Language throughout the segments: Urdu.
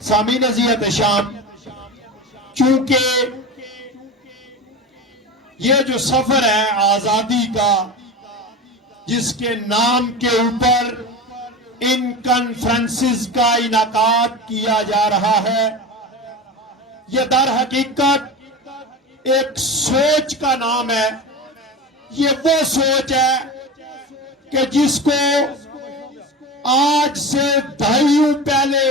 سامعین عزیز شام، چونکہ یہ جو سفر ہے آزادی کا، جس کے نام کے اوپر ان کانفرنسز کا انعقاد کیا جا رہا ہے، یہ در حقیقت ایک سوچ کا نام ہے۔ یہ وہ سوچ ہے کہ جس کو آج سے دہائیوں پہلے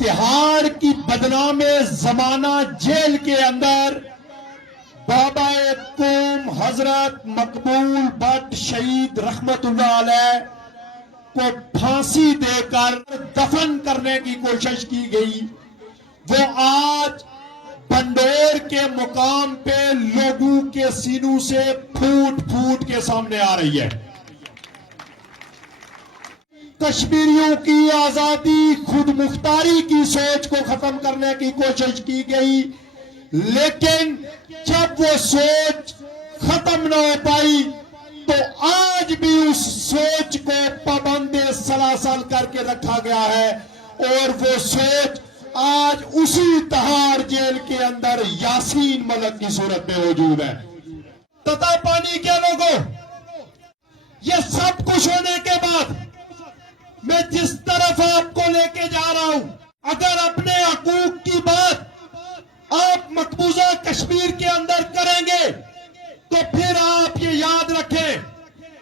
تہاڑ کی بدنام زمانہ جیل کے اندر بابا قوم حضرت مقبول بٹ شہید رحمت اللہ علیہ کو پھانسی دے کر دفن کرنے کی کوشش کی گئی، وہ آج بنڈور کے مقام پہ لوگوں کے سینوں سے پھوٹ پھوٹ کے سامنے آ رہی ہے۔ کشمیریوں کی آزادی، خود مختاری کی سوچ کو ختم کرنے کی کوشش کی گئی، لیکن جب وہ سوچ ختم نہ ہو پائی تو آج بھی اس سوچ کو پابند سلاسل کر کے رکھا گیا ہے، اور وہ سوچ آج اسی تہاڑ جیل کے اندر یاسین ملک کی صورت میں موجود ہے۔ تتا پانی کے لوگوں، یہ سب کچھ ہونے کے بعد میں جس طرف آپ کو لے کے جا رہا ہوں، اگر اپنے حقوق کی بات آپ مقبوضہ کشمیر کے اندر کریں گے تو پھر آپ یہ یاد رکھیں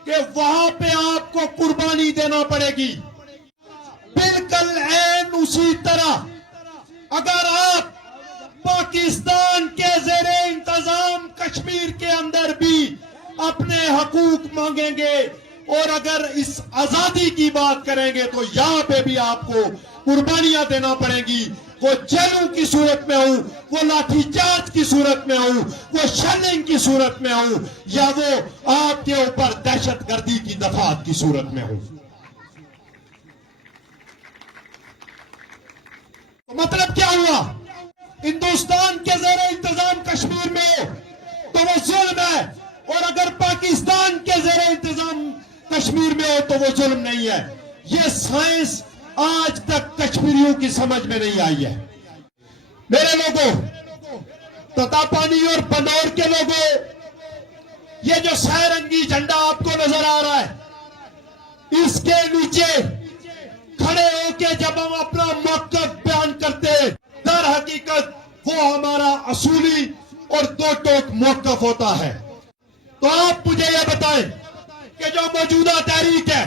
کہ وہاں پہ آپ کو قربانی دینا پڑے گی۔ بالکل عین اسی طرح اگر آپ پاکستان کے زیر انتظام کشمیر کے اندر بھی اپنے حقوق مانگیں گے اور اگر اس آزادی کی بات کریں گے تو یہاں پہ بھی آپ کو قربانیاں دینا پڑیں گی، وہ جیلوں کی صورت میں ہوں، وہ لاٹھی چارج کی صورت میں ہوں، وہ شیلنگ کی صورت میں ہوں، یا وہ آپ کے اوپر دہشت گردی کی دفعات کی صورت میں ہوں۔ مطلب کیا ہوا؟ ہندوستان کے زیر انتظام کشمیر میں ہو تو وہ ظلم ہے، اور اگر پاکستان کے زیر انتظام کشمیر میں ہو تو وہ ظلم نہیں ہے۔ یہ سائنس آج تک کشمیریوں کی سمجھ میں نہیں آئی ہے۔ میرے لوگوں، تتا پانی اور بنور کے لوگوں، یہ جو سہرنگی جھنڈا آپ کو نظر آ رہا ہے، اس کے نیچے کھڑے ہو کے جب ہم اپنا موقف بیان کرتے ہیں، در حقیقت وہ ہمارا اصولی اور دو ٹوک موقف ہوتا ہے۔ تو آپ مجھے یہ بتائیں کہ جو موجودہ تحریک ہے،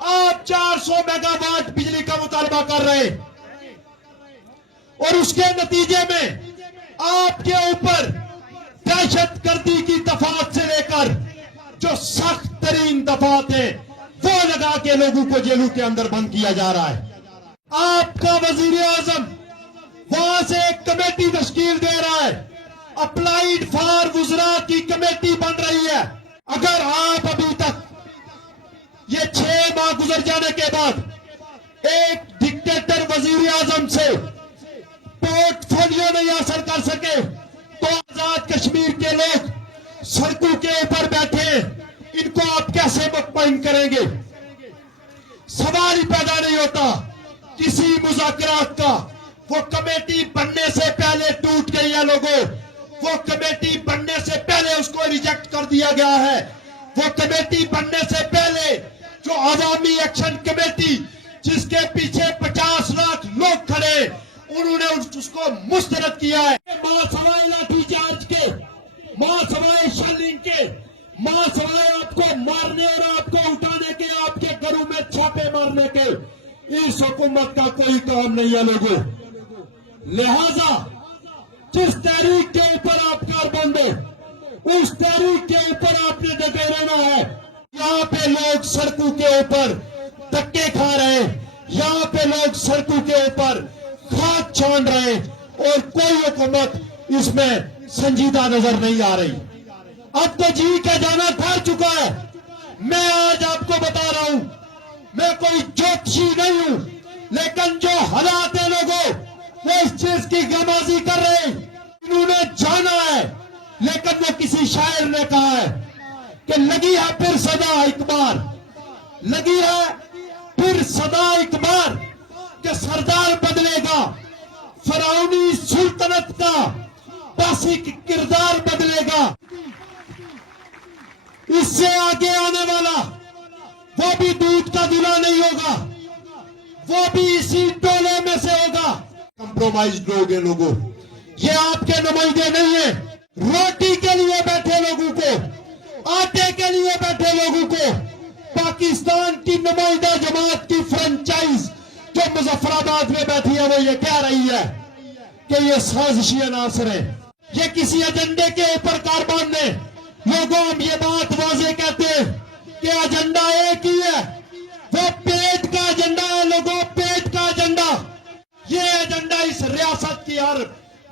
آپ 400 میگا واٹ بجلی کا مطالبہ کر رہے ہیں، اور اس کے نتیجے میں آپ کے اوپر دہشت گردی کی دفعات سے لے کر جو سخت ترین دفعات ہیں وہ لگا کے لوگوں کو جیلوں کے اندر بند کیا جا رہا ہے۔ آپ کا وزیر اعظم وہاں سے ایک کمیٹی تشکیل دے رہا ہے، اپلائیڈ فار وزراء کی کمیٹی بن رہی ہے۔ اگر آپ ابھی تک یہ 6 ماہ گزر جانے کے بعد ایک ڈکٹیٹر وزیر اعظم سے پورٹ فولیو نہیں حاصل کر سکے تو آزاد کشمیر کے لوگ سڑکوں کے اوپر بیٹھے ان کو آپ کیسے مطمئن کریں گے؟ سوال ہی پیدا نہیں ہوتا کسی مذاکرات کا۔ وہ کمیٹی بننے سے پہلے ٹوٹ گئی ہے لوگوں، وہ کمیٹی بننے سے پہلے اس کو ریجیکٹ کر دیا گیا ہے۔ وہ کمیٹی بننے سے پہلے جو عوامی ایکشن کمیٹی جس کے پیچھے 50 لاکھ لوگ کھڑے، انہوں نے اس کو مسترد کیا ہے۔ ماں سوائے لاٹھی چارج کے، ماں سوائے شیلنگ کے، ماں سوائے آپ کو مارنے اور آپ کو اٹھانے کے، آپ کے گھروں میں چھاپے مارنے کے، اس حکومت کا کوئی کام نہیں ہے لوگوں۔ لہذا جس تحریک کے اوپر آپ کاربند ہو، اس تحریک کے اوپر آپ نے ڈٹے رہنا ہے۔ یہاں پہ لوگ سڑکوں کے اوپر دھکے کھا رہے ہیں، یہاں پہ لوگ سڑکوں کے اوپر خاک چھان رہے ہیں، اور کوئی حکومت اس میں سنجیدہ نظر نہیں آ رہی۔ اب تو جی کا جانا ٹھہر چکا ہے۔ میں آج آپ کو بتا رہا ہوں، میں کوئی جوتشی نہیں ہوں، لیکن جو حالات ہیں لوگوں، وہ اس چیز کی غمازی کر رہے ہیں۔ انہوں نے جانا ہے، لیکن وہ کسی شاعر نے کہا ہے کہ لگی ہے پھر صدا ایک بار، لگی ہے پھر صدا ایک بار، کہ کے سردار بدلے گا، فرعونی سلطنت کا باسی کردار بدلے گا. اس سے آگے آنے والا وہ بھی دودھ کا دلہا نہیں ہوگا، وہ بھی اسی ٹولے میں سے ہوگا. کمپرومائزڈ لوگ ہیں لوگوں، یہ آپ کے نمائندے نہیں ہیں. روٹی کے لیے بیٹھے لوگوں کو، آٹے کے لیے بیٹھے لوگوں کو پاکستان کی نمائندہ جماعت کی فرنچائز جو مظفر آباد میں بیٹھی ہے وہ یہ کہہ رہی ہے کہ یہ سازشی عناصر ہے، یہ کسی ایجنڈے کے اوپر کاربان نے. لوگوں ہم یہ بات واضح کہتے ہیں کہ ایجنڈا ایک ہی ہے، وہ پیٹ کا ایجنڈا ہے. لوگوں، پیٹ کا ایجنڈا، یہ ایجنڈا اس ریاست کی ہر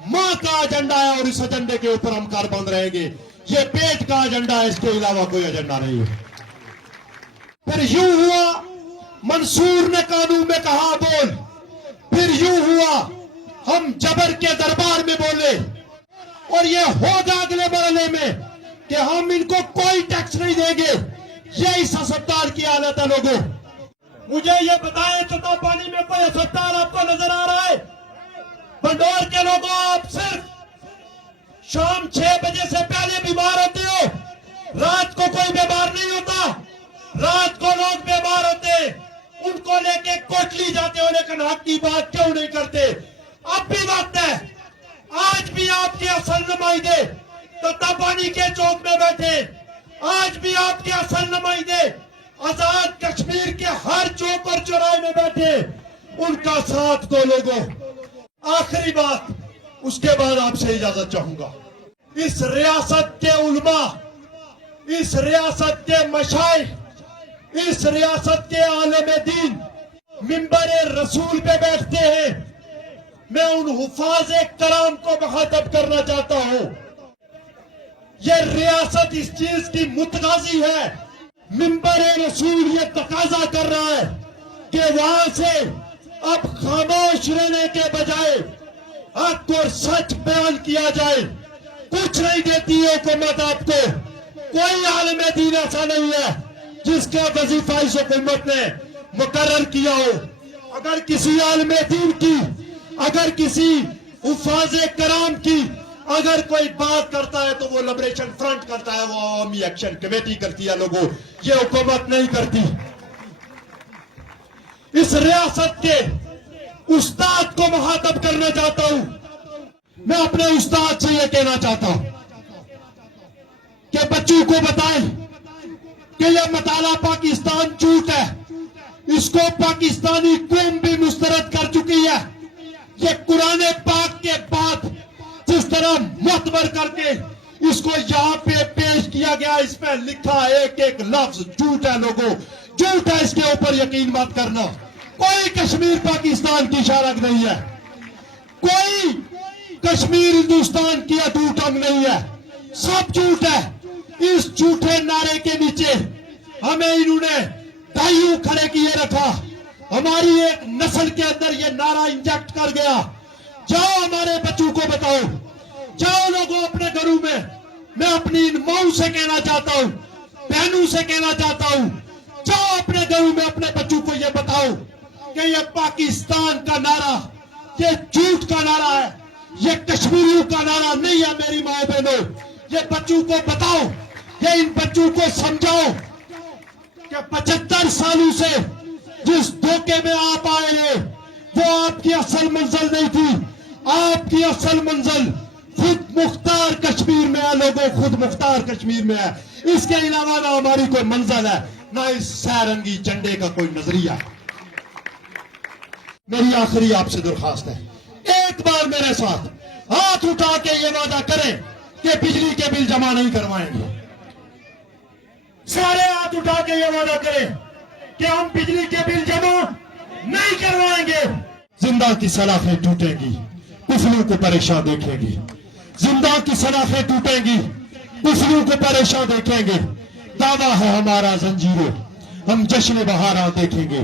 ماں کا ایجنڈا ہے اور اس ایجنڈے کے اوپر ہم کاربند رہیں گے. یہ پیٹ کا ایجنڈا ہے، اس کے علاوہ کوئی ایجنڈا نہیں ہے. پھر یوں ہوا منصور نے قانون میں کہا بول، پھر یوں ہوا ہم جبر کے دربار میں بولے، اور یہ ہوگا اگلے مرحلے میں کہ ہم ان کو کوئی ٹیکس نہیں دیں گے. یہ اس ہسپتال کی حالت ہے. لوگوں مجھے یہ بتائیں چتا پانی میں کوئی ہسپتال آپ کو نظر آ رہا ہے؟ بنڈور کے لوگوں، آپ صرف شام 6 بجے سے پہلے بیمار ہوتے ہو، رات کو کوئی بیمار نہیں ہوتا. رات کو لوگ بیمار ہوتے، ان کو لے کے کوٹلی جاتے ہو، لیکن حق کی بات کیوں نہیں کرتے؟ اب بھی وقت ہے، آج بھی آپ کے اصل نمائندے تتابانی کے چوک میں بیٹھے، آج بھی آپ کے اصل نمائندے آزاد کشمیر کے ہر چوک اور چوراہے میں بیٹھے، ان کا ساتھ دو. لوگوں آخری بات، اس کے بعد آپ سے اجازت چاہوں گا. اس ریاست کے علماء، اس ریاست کے مشائخ، اس ریاست کے عالم دین منبر رسول پہ بیٹھتے ہیں. میں ان حفاظ کرام کو مخاطب کرنا چاہتا ہوں. یہ ریاست اس چیز کی متقاضی ہے، منبر رسول یہ تقاضا کر رہا ہے کہ وہاں سے اب خاموش رہنے کے بجائے حق اور سچ بیان کیا جائے. کچھ نہیں دیتی ہے حکومت آپ کو، کوئی عالم دین ایسا نہیں ہے جس کا وظیفہ اس حکومت نے مقرر کیا ہو. اگر کسی عالم دین کی، اگر کسی حفاظ کرام کی اگر کوئی بات کرتا ہے تو وہ لبریشن فرنٹ کرتا ہے، وہ عوامی ایکشن کمیٹی کرتی ہے. لوگوں یہ حکومت نہیں کرتی. اس ریاست کے استاد کو مخاطب کرنا چاہتا ہوں. میں اپنے استاد سے یہ کہنا چاہتا ہوں کہ بچوں کو بتائیں کہ یہ مطالعہ پاکستان جھوٹ ہے، اس کو پاکستانی قوم بھی مسترد کر چکی ہے. یہ قرآن پاک کے بعد جس طرح معتبر کر کے اس کو یہاں پہ پیش کیا گیا، اس پہ لکھا ایک ایک لفظ جھوٹ ہے. لوگوں جھوٹ ہے، اس کے اوپر یقین مت کرنا. کوئی کشمیر پاکستان کی شارک نہیں ہے، کوئی کشمیر ہندوستان کی اٹوٹ انگ نہیں ہے، سب جھوٹ ہے. اس جھوٹے نعرے کے نیچے ہمیں انہوں نے دائیوں کھڑے کیے رکھا. ہماری ایک نسل کے اندر یہ نعرہ انجیکٹ کر گیا. جاؤ ہمارے بچوں کو بتاؤ، جاؤ لوگوں اپنے گھروں میں. میں اپنی ان ماؤں سے کہنا چاہتا ہوں، بہنوں سے کہنا چاہتا ہوں، جاؤ اپنے گھروں میں اپنے بچوں کو یہ بتاؤ کہ یہ پاکستان کا نعرہ یہ جھوٹ کا نعرہ ہے، یہ کشمیریوں کا نعرہ نہیں ہے. میری ماں بہنوں، یہ بچوں کو بتاؤ، یہ ان بچوں کو سمجھاؤ کہ 75 سالوں سے جس دھوکے میں آپ آئے ہیں وہ آپ کی اصل منزل نہیں تھی. آپ کی اصل منزل خود مختار کشمیر میں ہے. لوگوں خود مختار کشمیر میں ہے. اس کے علاوہ نہ ہماری کوئی منزل ہے، نہ اس سیرنگی جھنڈے کا کوئی نظریہ. میری آخری آپ سے درخواست ہے، ایک بار میرے ساتھ ہاتھ اٹھا کے یہ وعدہ کریں کہ بجلی کے بل جمع نہیں کروائیں گے. سارے ہاتھ اٹھا کے یہ وعدہ کریں کہ ہم بجلی کے بل جمع نہیں کروائیں گے. زندہ کی سلاخیں ٹوٹیں گی، کفلوں کو پریشان دیکھیں گی. زندہ کی سلاخیں ٹوٹیں گی، کفلوں کو پریشان دیکھیں گے. دعویٰ ہے ہمارا زنجیروں، ہم جشن بہارا دیکھیں گے.